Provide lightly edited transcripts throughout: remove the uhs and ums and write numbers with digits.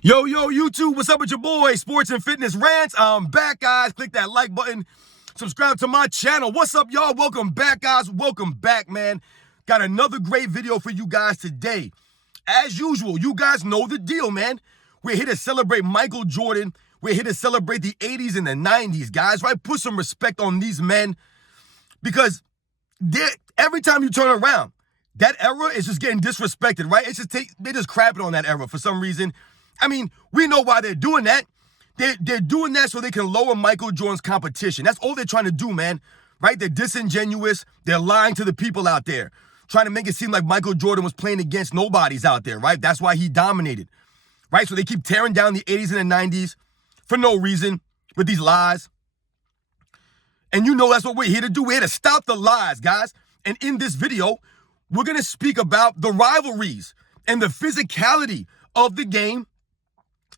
Yo, YouTube, what's up with your boy? Sports and Fitness Rants. I'm back, guys. Click that like button. Subscribe to my channel. What's up, y'all? Welcome back, guys. Welcome back, man. Got another great video for you guys today. As usual, you guys know the deal, man. We're here to celebrate Michael Jordan. We're here to celebrate the 80s and the 90s, guys, right? Put some respect on these men because every time you turn around, that era is just getting disrespected, right? They just crapping on that era for some reason. I mean, we know why they're doing that. They're doing that so they can lower Michael Jordan's competition. That's all they're trying to do, man, right? They're disingenuous. They're lying to the people out there, trying to make it seem like Michael Jordan was playing against nobodies out there, right? That's why he dominated, right? So they keep tearing down the 80s and the 90s for no reason with these lies. And you know that's what we're here to do. We're here to stop the lies, guys. And in this video, we're going to speak about the rivalries and the physicality of the game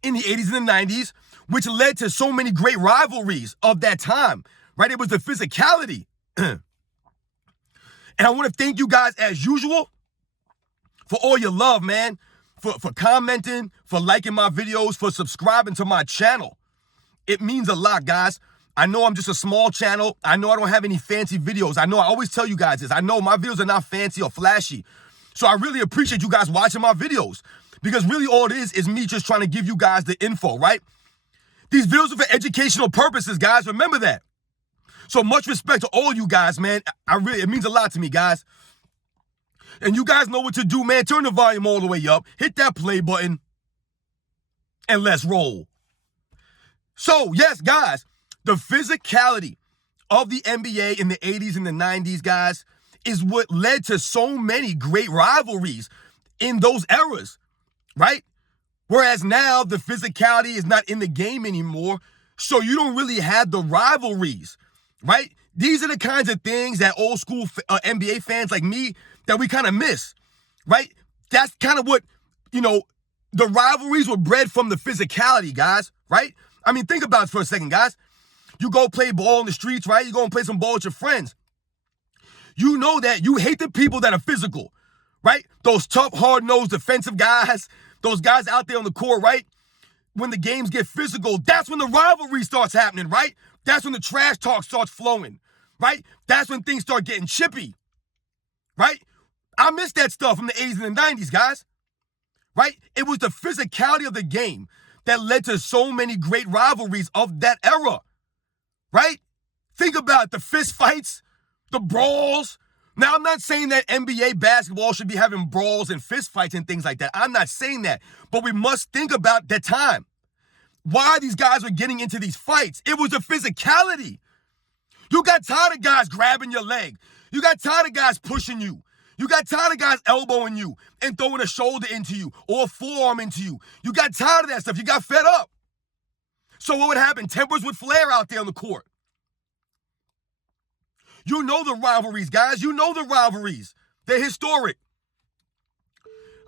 in the 80s and the 90s, which led to so many great rivalries of that time, right? It was the physicality. And I want to thank you guys, as usual, for all your love, man, for commenting, for liking my videos, for subscribing to my channel. It means a lot, guys. I know I'm just a small channel. I know I don't have any fancy videos. I know I always tell you guys this. I know my videos are not fancy or flashy. So I really appreciate you guys watching my videos. Because really all it is me just trying to give you guys the info, right? These videos are for educational purposes, guys. Remember that. So much respect to all you guys, man. It means a lot to me, guys. And you guys know what to do, man. Turn the volume all the way up. Hit that play button. And let's roll. So, yes, guys, the physicality of the NBA in the 80s and the 90s, guys, is what led to so many great rivalries in those eras. Right? Whereas now the physicality is not in the game anymore, so you don't really have the rivalries, right? These are the kinds of things that old school NBA fans like me, that we kind of miss, right? That's kind of what, the rivalries were bred from the physicality, guys, right? I mean, think about it for a second, guys. You go play ball in the streets, right? You go and play some ball with your friends. You know that you hate the people that are physical, right? Those tough, hard-nosed defensive guys, those guys out there on the court, right? When the games get physical, that's when the rivalry starts happening, right? That's when the trash talk starts flowing, right? That's when things start getting chippy, right? I miss that stuff from the 80s and the 90s, guys, right? It was the physicality of the game that led to so many great rivalries of that era, right? Think about it, the fist fights, the brawls. Now, I'm not saying that NBA basketball should be having brawls and fistfights and things like that. I'm not saying that. But we must think about that time. Why these guys were getting into these fights. It was the physicality. You got tired of guys grabbing your leg. You got tired of guys pushing you. You got tired of guys elbowing you and throwing a shoulder into you or a forearm into you. You got tired of that stuff. You got fed up. So what would happen? Tempers would flare out there on the court. You know the rivalries, guys. You know the rivalries. They're historic.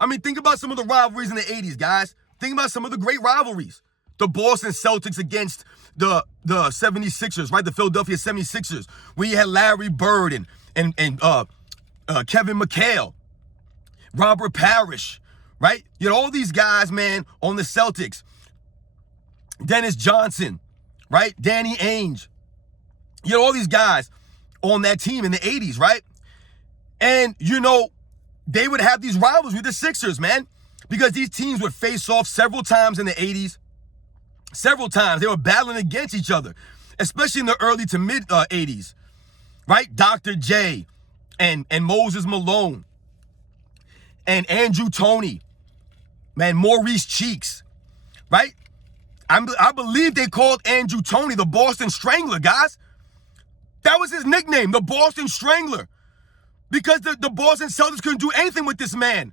I mean, think about some of the rivalries in the 80s, guys. Think about some of the great rivalries. The Boston Celtics against the 76ers, right? The Philadelphia 76ers. Where you had Larry Bird and Kevin McHale, Robert Parrish, right? You had all these guys, man, on the Celtics. Dennis Johnson, right? Danny Ainge. You had all these guys on that team in the 80s, right? And, they would have these rivals with the Sixers, man, because these teams would face off several times in the 80s. Several times. They were battling against each other, especially in the early to mid 80s, right? Dr. J and Moses Malone and Andrew Toney, man, Maurice Cheeks, right? I believe they called Andrew Toney the Boston Strangler, guys. That was his nickname, the Boston Strangler. Because the Boston Celtics couldn't do anything with this man.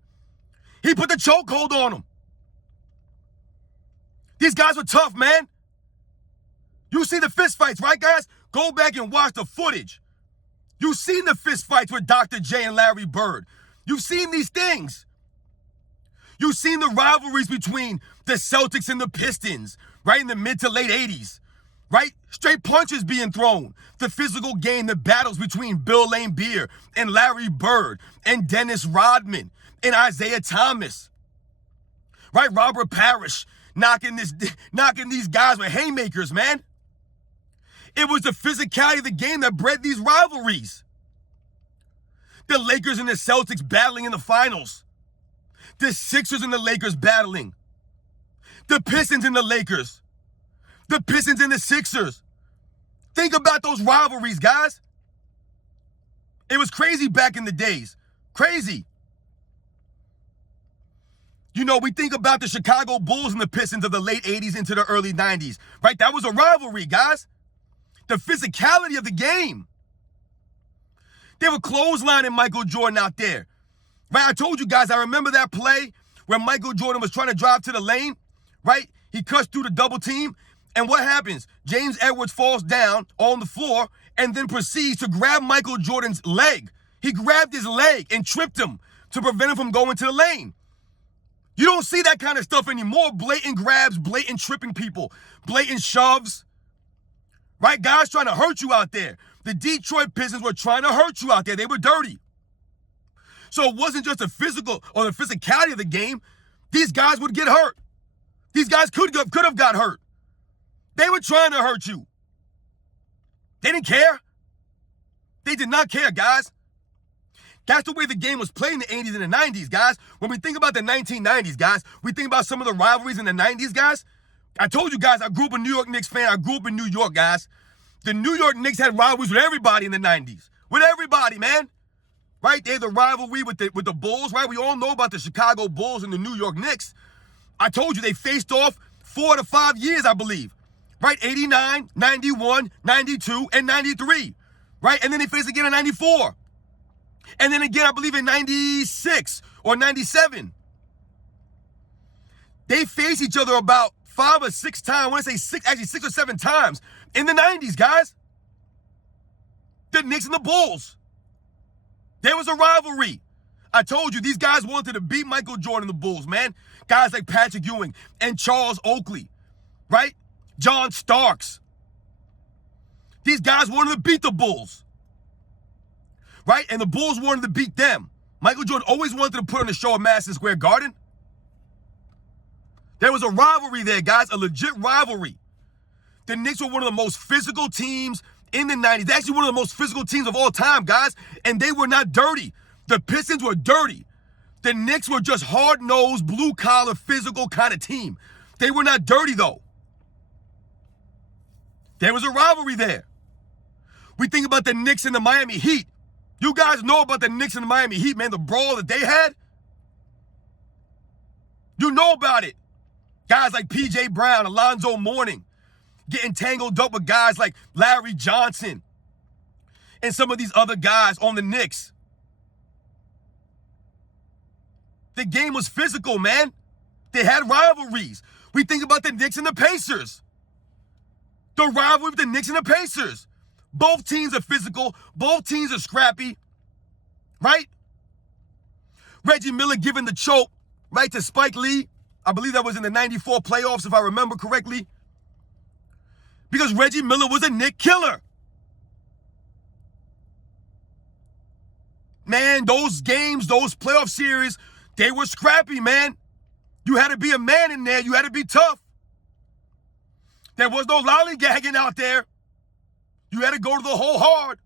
He put the chokehold on him. These guys were tough, man. You see the fistfights, right, guys? Go back and watch the footage. You've seen the fistfights with Dr. J and Larry Bird. You've seen these things. You've seen the rivalries between the Celtics and the Pistons, right, in the mid to late 80s. Right? Straight punches being thrown. The physical game, the battles between Bill Laimbeer and Larry Bird and Dennis Rodman and Isaiah Thomas. Right? Robert Parrish knocking these guys with haymakers, man. It was the physicality of the game that bred these rivalries. The Lakers and the Celtics battling in the finals. The Sixers and the Lakers battling. The Pistons and the Lakers. The Pistons and the Sixers. Think about those rivalries, guys. It was crazy back in the days. Crazy. You know, we think about the Chicago Bulls and the Pistons of the late 80s into the early 90s, right? That was a rivalry, guys. The physicality of the game. They were clotheslining Michael Jordan out there. Right? I told you guys, I remember that play where Michael Jordan was trying to drive to the lane, right? He cuts through the double team, and what happens? James Edwards falls down on the floor and then proceeds to grab Michael Jordan's leg. He grabbed his leg and tripped him to prevent him from going to the lane. You don't see that kind of stuff anymore. Blatant grabs, blatant tripping people, blatant shoves, right? Guys trying to hurt you out there. The Detroit Pistons were trying to hurt you out there. They were dirty. So it wasn't just the physical or the physicality of the game. These guys would get hurt. These guys could have got hurt. They were trying to hurt you. They didn't care. They did not care, guys. That's the way the game was played in the 80s and the 90s, guys. When we think about the 1990s, guys, we think about some of the rivalries in the 90s, guys. I told you guys, I grew up a New York Knicks fan. I grew up in New York, guys. The New York Knicks had rivalries with everybody in the 90s. With everybody, man. Right? They had the rivalry with the Bulls, right? We all know about the Chicago Bulls and the New York Knicks. I told you they faced off 4 to 5 years, I believe. Right? 89, 91, 92, and 93. Right? And then they faced again in 94. And then again, I believe in 96 or 97. They faced each other about 5 or 6 times. I want to say 6 or 7 times in the 90s, guys. The Knicks and the Bulls. There was a rivalry. I told you, these guys wanted to beat Michael Jordan and the Bulls, man. Guys like Patrick Ewing and Charles Oakley, right? John Starks. These guys wanted to beat the Bulls, right? And the Bulls wanted to beat them. Michael Jordan always wanted to put on a show at Madison Square Garden. There was a rivalry there, guys, a legit rivalry. The Knicks were one of the most physical teams in the 90s. They're actually one of the most physical teams of all time, guys, and they were not dirty. The Pistons were dirty. The Knicks were just hard-nosed, blue-collar, physical kind of team. They were not dirty, though. There was a rivalry there. We think about the Knicks and the Miami Heat. You guys know about the Knicks and the Miami Heat, man, the brawl that they had? You know about it. Guys like P.J. Brown, Alonzo Mourning, getting tangled up with guys like Larry Johnson and some of these other guys on the Knicks. The game was physical, man. They had rivalries. We think about the Knicks and the Pacers. The rivalry with the Knicks and the Pacers. Both teams are physical. Both teams are scrappy, right? Reggie Miller giving the choke, right, to Spike Lee. I believe that was in the 94 playoffs, if I remember correctly. Because Reggie Miller was a Knick killer. Man, those games, those playoff series, they were scrappy, man. You had to be a man in there. You had to be tough. There was no lollygagging out there. You had to go to the hole hard.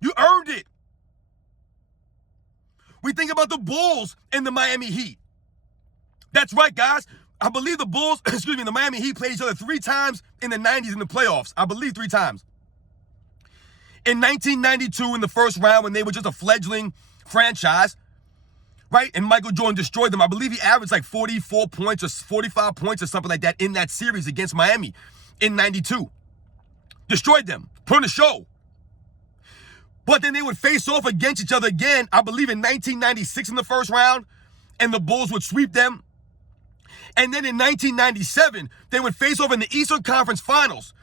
You earned it. We think about the Bulls and the Miami Heat. That's right, guys. I believe the Bulls, the Miami Heat played each other 3 times in the 90s in the playoffs. I believe 3 times. In 1992, in the first round, when they were just a fledgling franchise, right? And Michael Jordan destroyed them. I believe he averaged like 44 points or 45 points or something like that in that series against Miami in 92. Destroyed them. Put on a show. But then they would face off against each other again, I believe in 1996 in the first round, and the Bulls would sweep them. And then in 1997, they would face off in the Eastern Conference Finals.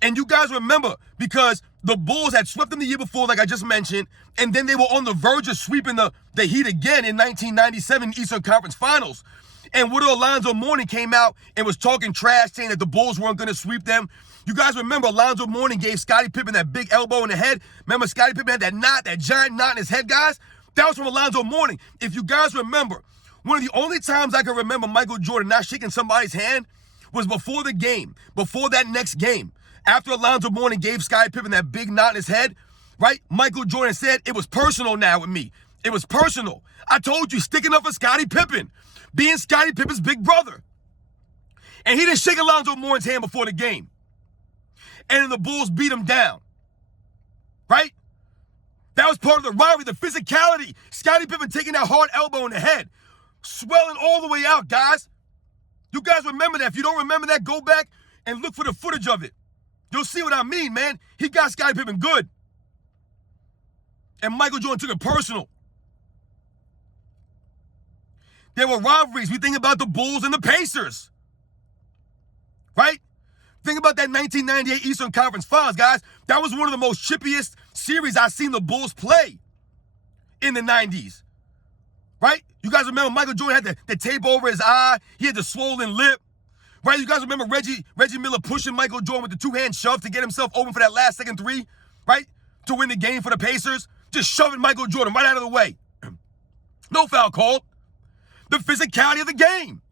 And you guys remember, because the Bulls had swept them the year before, like I just mentioned, and then they were on the verge of sweeping the Heat again in 1997 Eastern Conference Finals. And Woodrow Alonzo Mourning came out and was talking trash, saying that the Bulls weren't going to sweep them. You guys remember Alonzo Mourning gave Scottie Pippen that big elbow in the head? Remember Scottie Pippen had that knot, that giant knot in his head, guys? That was from Alonzo Mourning. If you guys remember, One of the only times I can remember Michael Jordan not shaking somebody's hand was before the game, before that next game. After Alonzo Mourning gave Scottie Pippen that big knot in his head, right? Michael Jordan said, it was personal now with me. It was personal. I told you, sticking up for Scottie Pippen, being Scottie Pippen's big brother. And he didn't shake Alonzo Mourning's hand before the game. And then the Bulls beat him down. Right? That was part of the rivalry, the physicality. Scottie Pippen taking that hard elbow in the head. Swelling all the way out, guys. You guys remember that. If you don't remember that, go back and look for the footage of it. You'll see what I mean, man. He got Scottie Pippen good. And Michael Jordan took it personal. There were rivalries. We think about the Bulls and the Pacers. Right? Think about that 1998 Eastern Conference Finals, guys. That was one of the most chippiest series I've seen the Bulls play in the 90s. Right? You guys remember Michael Jordan had the tape over his eye. He had the swollen lip. Right? You guys remember Reggie Miller pushing Michael Jordan with the two-hand shove to get himself open for that last second three? Right? To win the game for the Pacers. Just shoving Michael Jordan right out of the way. No foul called. The physicality of the game.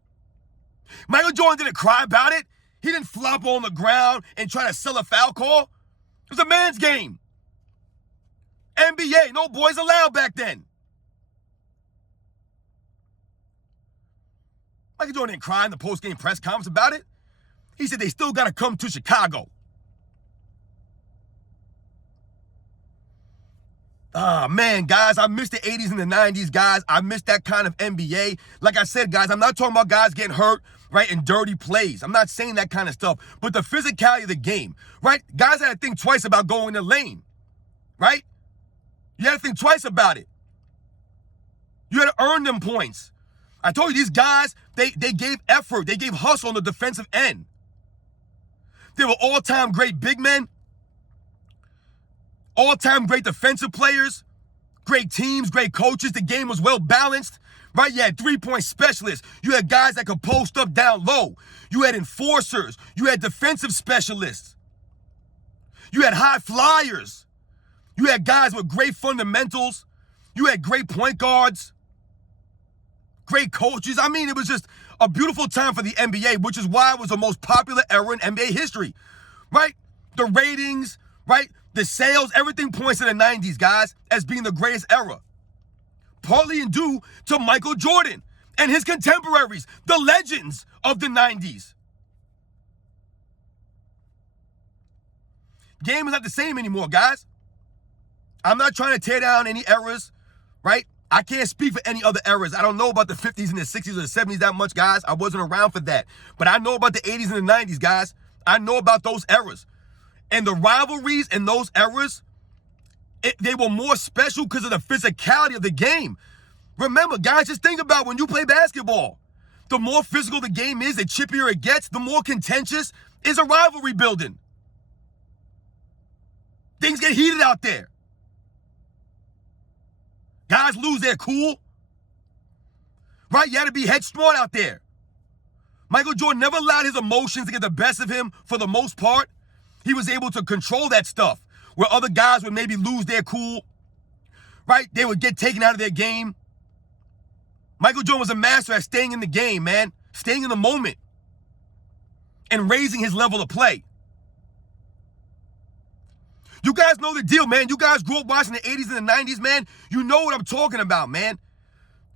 Michael Jordan didn't cry about it. He didn't flop on the ground and try to sell a foul call. It was a man's game. NBA, no boys allowed back then. Michael Jordan didn't cry in the post-game press conference about it. He said they still got to come to Chicago. Ah, man, guys, I miss the 80s and the 90s, guys. I miss that kind of NBA. Like I said, guys, I'm not talking about guys getting hurt, right, and dirty plays. I'm not saying that kind of stuff. But the physicality of the game, right? Guys had to think twice about going in the lane, right? You had to think twice about it. You had to earn them points. I told you, these guys, they gave effort. They gave hustle on the defensive end. They were all-time great big men. All-time great defensive players, great teams, great coaches. The game was well-balanced, right? You had three-point specialists. You had guys that could post up down low. You had enforcers. You had defensive specialists. You had high flyers. You had guys with great fundamentals. You had great point guards, great coaches. I mean, it was just a beautiful time for the NBA, which is why it was the most popular era in NBA history, right? The ratings, right? The sales, everything points to the 90s, guys, as being the greatest era. Partly in due to Michael Jordan and his contemporaries, the legends of the 90s. Game is not the same anymore, guys. I'm not trying to tear down any eras, right? I can't speak for any other eras. I don't know about the 50s and the 60s or the 70s that much, guys. I wasn't around for that. But I know about the 80s and the 90s, guys. I know about those eras. And the rivalries in those eras, they were more special because of the physicality of the game. Remember, guys, just think about when you play basketball. The more physical the game is, the chippier it gets, the more contentious is a rivalry building. Things get heated out there. Guys lose their cool. Right? You had to be headstrong out there. Michael Jordan never allowed his emotions to get the best of him for the most part. He was able to control that stuff where other guys would maybe lose their cool, right? They would get taken out of their game. Michael Jordan was a master at staying in the game, man, staying in the moment and raising his level of play. You guys know the deal, man. You guys grew up watching the 80s and the 90s, man. You know what I'm talking about, man.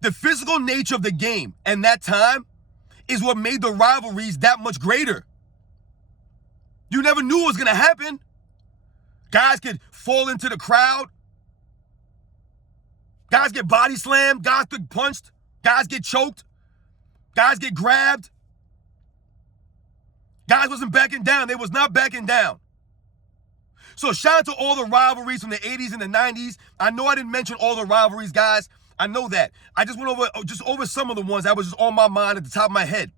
The physical nature of the game and that time is what made the rivalries that much greater. You never knew what was going to happen. Guys could fall into the crowd. Guys get body slammed. Guys get punched. Guys get choked. Guys get grabbed. Guys wasn't backing down. They was not backing down. So shout out to all the rivalries from the 80s and the 90s. I know I didn't mention all the rivalries, guys. I know that. I just went over some of the ones that was just on my mind at the top of my head.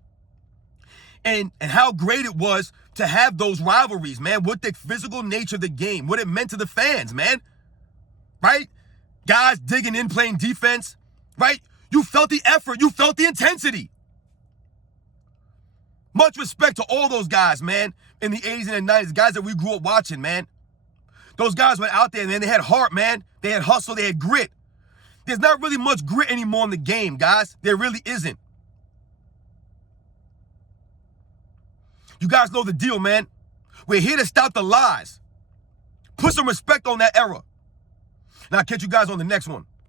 And how great it was to have those rivalries, man, with the physical nature of the game, what it meant to the fans, man, right? Guys digging in, playing defense, right? You felt the effort. You felt the intensity. Much respect to all those guys, man, in the 80s and the 90s, guys that we grew up watching, man. Those guys went out there, man. They had heart, man. They had hustle. They had grit. There's not really much grit anymore in the game, guys. There really isn't. You guys know the deal, man. We're here to stop the lies. Put some respect on that era. And I'll catch you guys on the next one.